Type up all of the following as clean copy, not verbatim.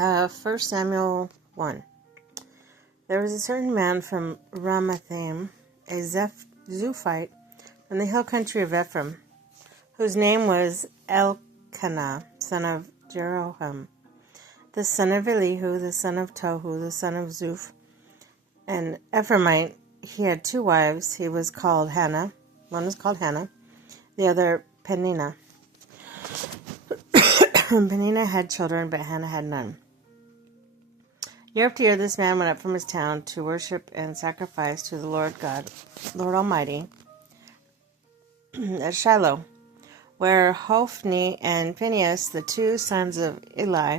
1 Samuel 1. There was a certain man from Ramathaim, a Zophite, from the hill country of Ephraim, whose name was Elkanah, son of Jeroham, the son of Elihu, the son of Tohu, the son of Zuph, an Ephraimite. He had two wives. He was called Hannah. One was called Hannah, the other Peninnah. Peninnah had children, but Hannah had none. Year after year, this man went up from his town to worship and sacrifice to the Lord Almighty, at Shiloh, where Hophni and Phinehas, the two sons of Eli,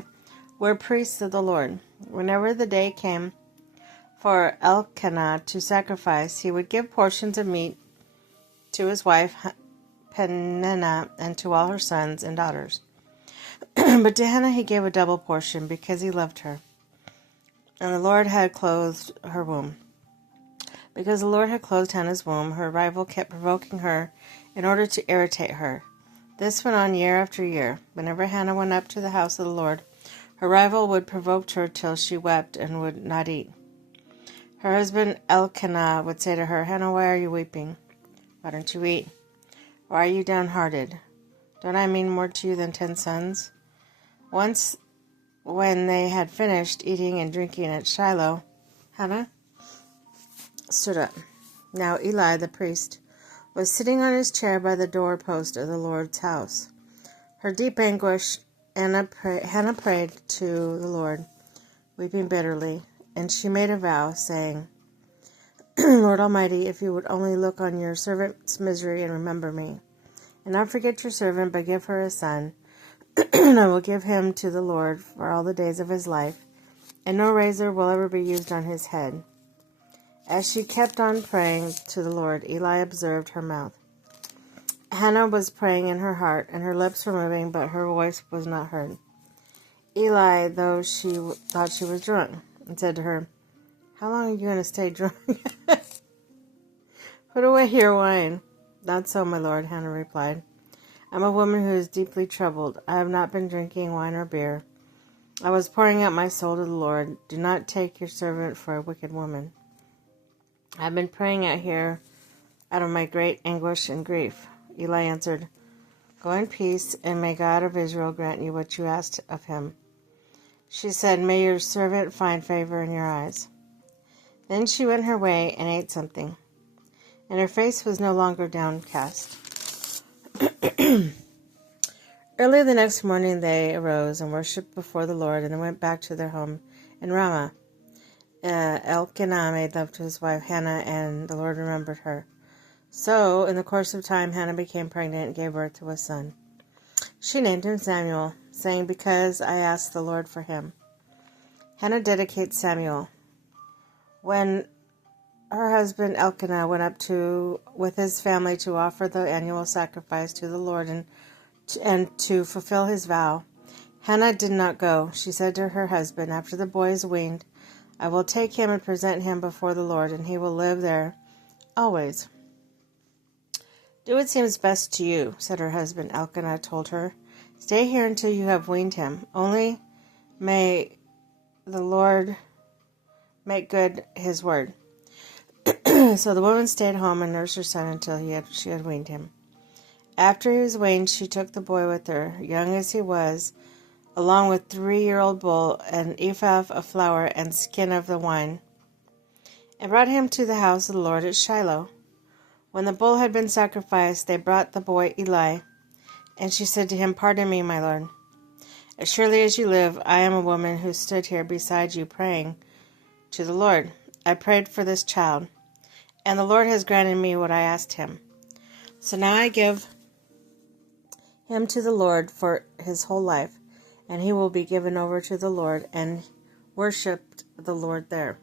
were priests of the Lord. Whenever the day came for Elkanah to sacrifice, he would give portions of meat to his wife Peninnah and to all her sons and daughters. But to Hannah he gave a double portion, because he loved her. And the Lord had clothed her womb. Because the Lord had clothed Hannah's womb, her rival kept provoking her in order to irritate her. This went on year after year. Whenever Hannah went up to the house of the Lord, her rival would provoke her till she wept and would not eat. Her husband Elkanah would say to her, "Hannah, why are you weeping? Why don't you eat? Why are you downhearted? Don't I mean more to you than 10 sons?" Once, when they had finished eating and drinking at Shiloh, Hannah stood up. Now Eli the priest was sitting on his chair by the doorpost of the Lord's house. Her deep anguish, Hannah prayed to the Lord, weeping bitterly, and she made a vow, saying, "Lord Almighty, if you would only look on your servant's misery and remember me, and not forget your servant, but give her a son, and I will give him to the Lord for all the days of his life, and no razor will ever be used on his head." As she kept on praying to the Lord, Eli observed her mouth. Hannah was praying in her heart, and her lips were moving, but her voice was not heard. Eli, though she thought she was drunk, and said to her, "How long are you going to stay drunk? Put away your wine." "Not so, my lord," Hannah replied. "I am a woman who is deeply troubled. I have not been drinking wine or beer. I was pouring out my soul to the Lord. Do not take your servant for a wicked woman. I have been praying out here out of my great anguish and grief." Eli answered, "Go in peace, and may God of Israel grant you what you asked of him." She said, "May your servant find favor in your eyes." Then she went her way and ate something, and her face was no longer downcast. Early the next morning they arose and worshipped before the Lord, and then went back to their home in Ramah. Elkanah made love to his wife Hannah, and the Lord remembered her. So, in the course of time, Hannah became pregnant and gave birth to a son. She named him Samuel, saying, "Because I asked the Lord for him." Hannah dedicates Samuel. When her husband Elkanah went up with his family to offer the annual sacrifice to the Lord and to fulfill his vow, Hannah did not go. She said to her husband, "After the boy is weaned, I will take him and present him before the Lord, and he will live there always." "Do what seems best to you," said her husband. Elkanah told her, "Stay here until you have weaned him. Only may the Lord make good his word." So the woman stayed home and nursed her son until she had weaned him. After he was weaned, she took the boy with her, young as he was, along with 3-year-old bull, an ephah of flour, and skin of the wine, and brought him to the house of the Lord at Shiloh. When the bull had been sacrificed, they brought the boy Eli, and she said to him, "Pardon me, my lord. As surely as you live, I am a woman who stood here beside you praying to the Lord. I prayed for this child, and the Lord has granted me what I asked him. So now I give him to the Lord for his whole life, and he will be given over to the Lord," and worshipped the Lord there.